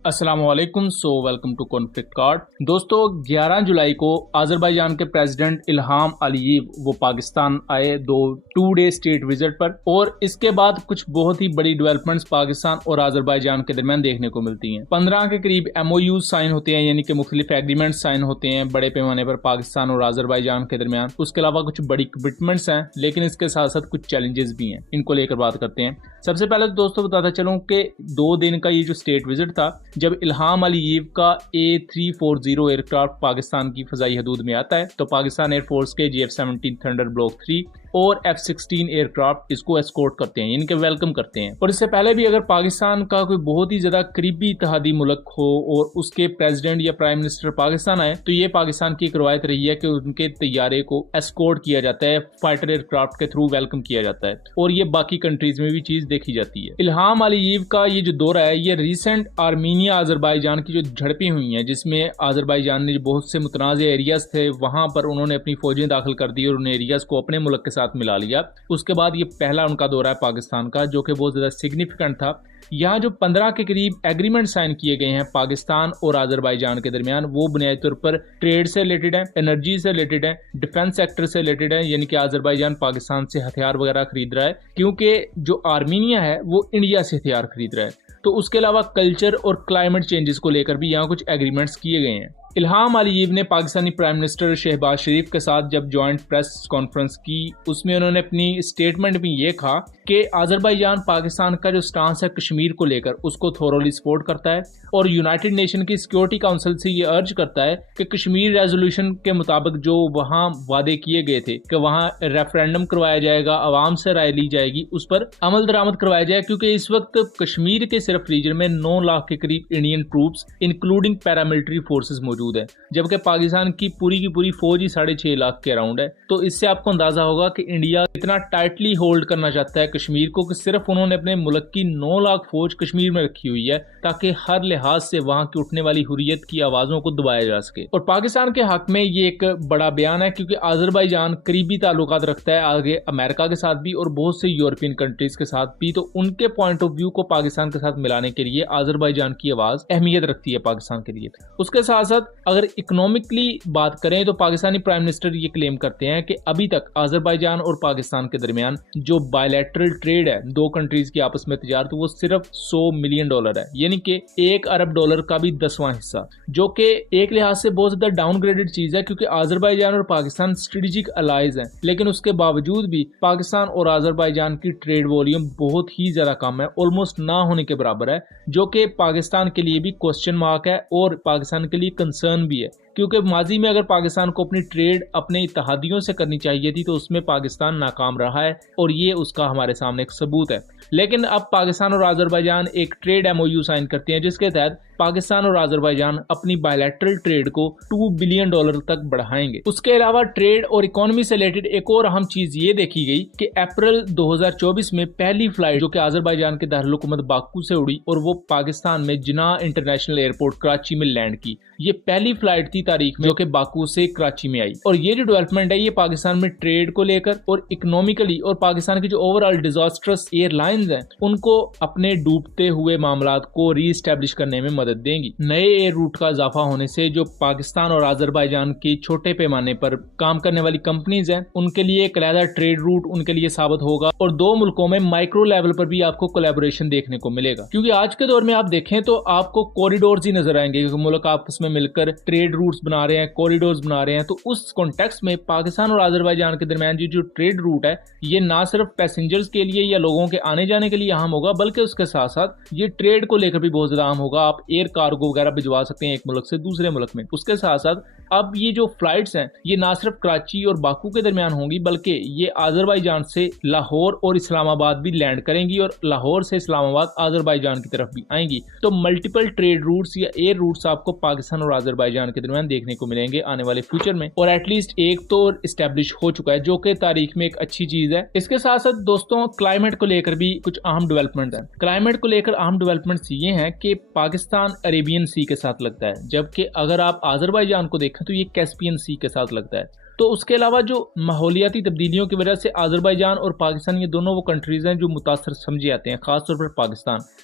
अस्सलाम वालेकुम। Welcome to conflict card. दोस्तों 11 जुलाई को अजरबैजान के प्रेसिडेंट इल्हाम अलीव वो पाकिस्तान आए 2 डे स्टेट विजिट पर, और इसके बाद कुछ बहुत ही बड़ी डेवलपमेंट्स पाकिस्तान और अजरबैजान के दरमियान देखने को मिलती हैं। 15 के करीब MOUs साइन होते हैं, यानी कि मुख्तलिफ एग्रीमेंट साइन होते हैं बड़े पैमाने पर पाकिस्तान और अजरबैजान के दरमियान। उसके अलावा कुछ बड़ी कमिटमेंट्स हैं, लेकिन इसके साथ साथ कुछ चैलेंजेस भी हैं, इनको लेकर बात करते हैं। सबसे पहले तो दोस्तों बताता चलूं कि 2 दिन का ये जो स्टेट विजिट था, जब इल्हाम अलीव का A340 एयरक्राफ्ट पाकिस्तान की फजाई हदूद में आता है, तो पाकिस्तान एयरफोर्स के GF-17 थंडर ब्लॉक 3 और F-16 एयरक्राफ्ट इसको एस्कॉर्ट करते हैं, इनके वेलकम करते हैं। और इससे पहले भी अगर पाकिस्तान का कोई बहुत ही ज्यादा करीबी इत्तेहादी मुल्क हो और उसके प्रेसिडेंट या प्राइम मिनिस्टर पाकिस्तान आए, तो ये पाकिस्तान की एक रवायत रही है कि उनके तैयारे को एस्कॉर्ट किया जाता है, फाइटर एयरक्राफ्ट के थ्रू वेलकम किया जाता है, और ये बाकी कंट्रीज में भी चीज देखी जाती है। इल्हाम अलीव का ये जो दौरा है, ये रिसेंट आर्मीनिया अजरबैजान की जो झड़पें हुई हैं, जिसमें अजरबैजान ने बहुत से मुतनाज़ एरियाज थे वहां पर उन्होंने अपनी फौजें दाखिल कर दी और उन एरियाज को अपने मुल्क के साथ मिला लिया। उसके बाद ये पहला उनका दौरा है पाकिस्तान का, जो कि बहुत ज्यादा सिग्निफिकेंट था। यहाँ जो 15 के करीब एग्रीमेंट साइन किए गए हैं पाकिस्तान और अजरबैजान के दरमियान, वो बुनियादी तौर पर ट्रेड से रिलेटेड है, एनर्जी से रिलेटेड है, डिफेंस सेक्टर से रिलेटेड है, यानी कि अजरबैजान पाकिस्तान से हथियार वगैरह खरीद रहा है, क्योंकि जो आर्मीनिया है वो इंडिया से हथियार खरीद रहा है। तो उसके अलावा कल्चर और क्लाइमेट चेंजेस को लेकर भी यहाँ कुछ एग्रीमेंट्स किए गए हैं। इल्हाम अलीव ने पाकिस्तानी प्राइम मिनिस्टर शहबाज शरीफ के साथ जब जॉइंट प्रेस कॉन्फ्रेंस की, उसमें उन्होंने अपनी स्टेटमेंट में ये कहा कि अजरबैजान पाकिस्तान का जो स्टांस है कश्मीर को लेकर, उसको थोरोली सपोर्ट करता है और यूनाइटेड नेशन की सिक्योरिटी काउंसिल से ये अर्ज करता है कि कश्मीर रेजोल्यूशन के मुताबिक जो वहाँ वादे किए गए थे कि वहाँ रेफरेंडम करवाया जाएगा, आवाम से राय ली जाएगी, उस पर अमल दरामद करवाया जाए, क्योंकि इस वक्त कश्मीर के सिर्फ रीजन में 9 लाख के करीब Indian troops including paramilitary forces मौजूद है, जबकि पाकिस्तान की पूरी फौज ही 6.5 लाख के अराउंड है। तो इससे आपको अंदाजा होगा कि इंडिया इतना टाइटली होल्ड करना चाहता है कश्मीर को कि सिर्फ उन्होंने अपने मुल्क की 9 लाख फौज कश्मीर में रखी हुई है, ताकि हर लिहाज से वहां की उठने वाली हुर्रियत की आवाजों को दबाया जा सके। और पाकिस्तान के हक में ये एक बड़ा बयान है, क्योंकि अजरबैजान करीबी ताल्लुकात रखता है आगे अमेरिका के साथ भी और बहुत से यूरोपियन कंट्रीज के साथ भी, तो उनके पॉइंट ऑफ व्यू को पाकिस्तान के साथ मिलाने के लिए अजरबैजान की आवाज अहमियत रखती है पाकिस्तान के लिए। उसके साथ साथ अगर इकोनॉमिकली बात करें तो पाकिस्तानी प्राइम मिनिस्टर ये क्लेम करते हैं कि अभी तक अजरबैजान और पाकिस्तान के दरमियान जो बायलैटरल ट्रेड है, 2 कंट्रीज की आपस में तजारत, वो सिर्फ $100 मिलियन है, यानी कि $1 अरब का भी 10वां हिस्सा, जो कि एक लिहाज से बहुत ज्यादा डाउनग्रेडेड चीज है, क्योंकि अजरबैजान और पाकिस्तान स्ट्रेटेजिक अलाइज हैं, लेकिन उसके बावजूद भी पाकिस्तान और अजरबैजान की ट्रेड वॉल्यूम बहुत ही ज्यादा कम है, ऑलमोस्ट ना होने के बराबर है, जो कि पाकिस्तान के लिए भी क्वेश्चन मार्क है और पाकिस्तान के लिए कंसर्न भी है, क्योंकि माजी में अगर पाकिस्तान को अपनी ट्रेड अपने इत्तेहादियों से करनी चाहिए थी तो उसमें पाकिस्तान नाकाम रहा है, और ये उसका हमारे सामने एक सबूत है। लेकिन अब पाकिस्तान और अजरबैजान एक ट्रेड MOU साइन करते हैं, जिसके तहत पाकिस्तान और अजरबैजान अपनी बायलैटरल ट्रेड को $2 बिलियन तक बढ़ाएंगे। उसके अलावा ट्रेड और इकोनॉमी से रिलेटेड एक और अहम चीज ये देखी गई कि अप्रैल 2024 में पहली फ्लाइट जो कि अजरबैजान के दारुल-हुकूमत बाकू से उड़ी और वो पाकिस्तान में जिना इंटरनेशनल एयरपोर्ट कराची में लैंड की, ये पहली फ्लाइट थी तारीख में जो कि बाकू से कराची में आई। और ये जो डेवलपमेंट है, ये पाकिस्तान में ट्रेड को लेकर और इकोनॉमिकली और पाकिस्तान की जो ओवरऑल डिजास्टरस एयरलाइंस हैं उनको अपने डूबते हुए मामलात को रीस्टैब्लिश करने में मदद देंगी। नए एयर रूट का इजाफा होने से जो पाकिस्तान और अजरबैजान की छोटे पैमाने पर काम करने वाली कंपनीज हैं, उनके लिए एक अलग ट्रेड रूट उनके लिए साबित होगा, और 2 मुल्कों में माइक्रो लेवल पर भी आपको कोलैबोरेशन देखने को मिलेगा। क्योंकि आज के दौर में आप देखें तो आपको कॉरिडोर्स ही नजर आएंगे, क्योंकि मुल्क आपस में मिलकर ट्रेड रूट्स बना रहे हैं, कॉरिडोर्स बना रहे हैं। तो उस कॉन्टेक्स्ट में पाकिस्तान और अजरबैजान के दरमियान जो ट्रेड रूट है, ये ना सिर्फ पैसेंजर्स के लिए या लोगों के आने जाने के लिए अहम होगा, बल्कि उसके साथ साथ ये ट्रेड को लेकर भी बहुत ज्यादा अहम होगा। आप एयर कार्गो वगैरह भिजवा सकते हैं एक मुल्क से दूसरे मुल्क में। उसके साथ साथ अब ये जो फ्लाइट्स हैं, ये ना सिर्फ कराची और बाकू के दरमियान होंगी, बल्कि ये अजरबैजान से लाहौर और इस्लामाबाद भी लैंड करेंगी और लाहौर से इस्लामाबाद अजरबैजान की तरफ भी आएंगी। तो मल्टीपल ट्रेड रूट्स या एयर रूट्स आपको पाकिस्तान और अजरबैजान के दरमियान देखने को मिलेंगे आने वाले फ्यूचर में, और एटलीस्ट एक तो इस्टेब्लिश हो चुका है, जो कि तारीख में एक अच्छी चीज है। इसके साथ साथ दोस्तों क्लाइमेट को लेकर भी कुछ अहम डेवलपमेंट है। क्लाइमेट को लेकर अहम डेवलपमेंट्स ये हैं कि पाकिस्तान अरेबियन सी के साथ लगता है, जबकि अगर आप अजरबैजान को देखें तो ये कैस्पियन सी के साथ लगता है। तो उसके अलावा जो माहौलियाती तब्दीलियों की वजह से अजरबैजान और पाकिस्तान ये दोनों वो कंट्रीज हैं जो मुतासर समझे जाते हैं, खासतौर पर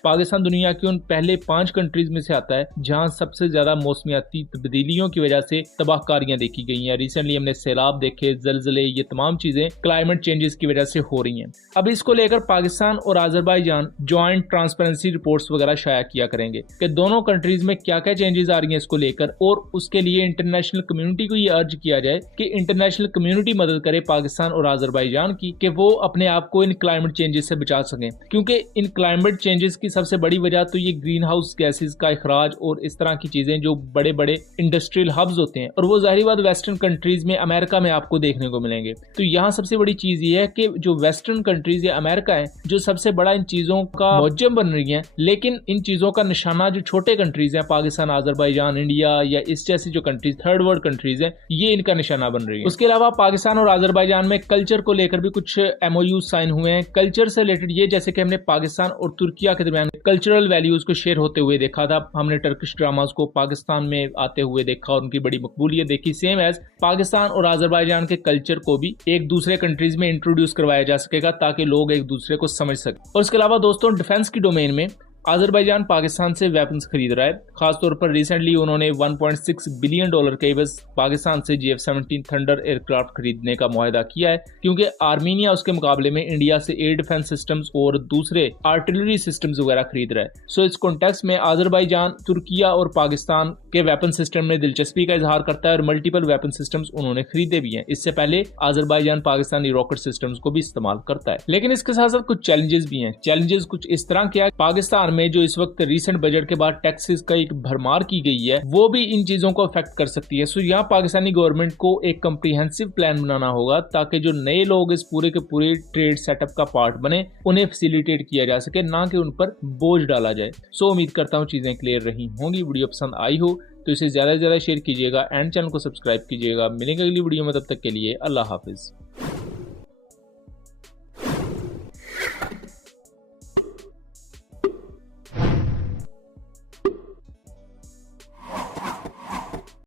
पाकिस्तान दुनिया की उन पहले 5 कंट्रीज में से आता है जहां सबसे ज्यादा मौसमियाती तब्दीलियों की वजह से तबाहकारियां देखी गई हैं। रिसेंटली हमने सैलाब देखे, जलजले, ये तमाम चीजें क्लाइमेट चेंजेस की वजह से हो रही हैं। अब इसको लेकर पाकिस्तान और अजरबैजान ज्वाइंट ट्रांसपेरेंसी रिपोर्ट्स वगैरह शाया किया करेंगे कि दोनों कंट्रीज में क्या क्या चेंजेस आ रही हैं इसको लेकर, और उसके लिए इंटरनेशनल कम्युनिटी को ये अर्ज किया जाए कि इंटरनेशनल कम्युनिटी मदद करे पाकिस्तान और अजरबैजान की कि वो अपने आप को इन क्लाइमेट चेंजेस से बचा सकें, क्योंकि इन क्लाइमेट चेंजेस की सबसे बड़ी वजह तो ये ग्रीन हाउस गैसेज का इखराज और इस तरह की चीजें जो बड़े बड़े इंडस्ट्रियल हब्स होते हैं, और वो जाहिर बात वेस्टर्न कंट्रीज में अमेरिका में आपको देखने को मिलेंगे। तो यहाँ सबसे बड़ी चीज ये है कि जो वेस्टर्न कंट्रीज या अमेरिका है जो सबसे बड़ा इन चीजों का मौजम बन रही है, लेकिन इन चीजों का निशाना जो छोटे कंट्रीज हैं, पाकिस्तान, अजरबैजान, इंडिया या इस जैसी जो कंट्रीज थर्ड वर्ल्ड कंट्रीज हैं, ये इनका निशाना बन रही है। उसके अलावा पाकिस्तान और अजरबैजान में कल्चर को लेकर भी कुछ MOU साइन हुए हैं। कल्चर से रिलेटेड ये, जैसे कि हमने पाकिस्तान और तुर्किया के दरमियान कल्चरल वैल्यूज को शेयर होते हुए देखा था, हमने टर्किश ड्रामास को पाकिस्तान में आते हुए देखा और उनकी बड़ी मकबूलियत देखी। सेम एज पाकिस्तान और अजरबैजान के कल्चर को भी एक दूसरे कंट्रीज में इंट्रोड्यूस करवाया जा सकेगा ताकि लोग एक दूसरे को समझ सकें। और इसके अलावा दोस्तों, डिफेंस की डोमेन में अजरबैजान पाकिस्तान से वेपन्स खरीद रहा है। खासतौर पर रिसेंटली उन्होंने $1.6 बिलियन के बस पाकिस्तान से JF-17 थंडर एयरक्राफ्ट खरीदने का मुआहदा किया है, क्योंकि आर्मीनिया उसके मुकाबले में इंडिया से एयर डिफेंस सिस्टम्स और दूसरे आर्टिलरी सिस्टम्स वगैरह खरीद रहा है। सो इस कॉन्टेक्स्ट में अजरबैजान तुर्किया और पाकिस्तान के वेपन सिस्टम में दिलचस्पी का इजहार करता है और मल्टीपल वेपन सिस्टम्स उन्होंने खरीदे भी हैं। इससे पहले अजरबैजान पाकिस्तानी रॉकेट सिस्टम्स को भी इस्तेमाल करता है। लेकिन इसके साथ साथ कुछ चैलेंजेस भी हैं। चैलेंजेस कुछ इस तरह के, पाकिस्तान में जो इस वक्त रीसेंट बजट के बाद टैक्सेस का एक भरमार की गई है, वो भी इन चीजों को अफेक्ट कर सकती है। सो यहाँ पाकिस्तानी गवर्नमेंट को एक कम्प्रीहेंसिव प्लान बनाना होगा ताकि जो नए लोग इस पूरे के पूरे ट्रेड सेटअप का पार्ट बने, उन्हें फैसिलिटेट किया जा सके, ना कि उन पर बोझ डाला जाए। सो उम्मीद करता हूँ चीजें क्लियर रही होंगी। वीडियो पसंद आई हो तो इसे ज्यादा से ज्यादा शेयर कीजिएगा एंड चैनल को सब्सक्राइब कीजिएगा। मिलेंगे अगली वीडियो में, तब तक के लिए अल्लाह हाफिज।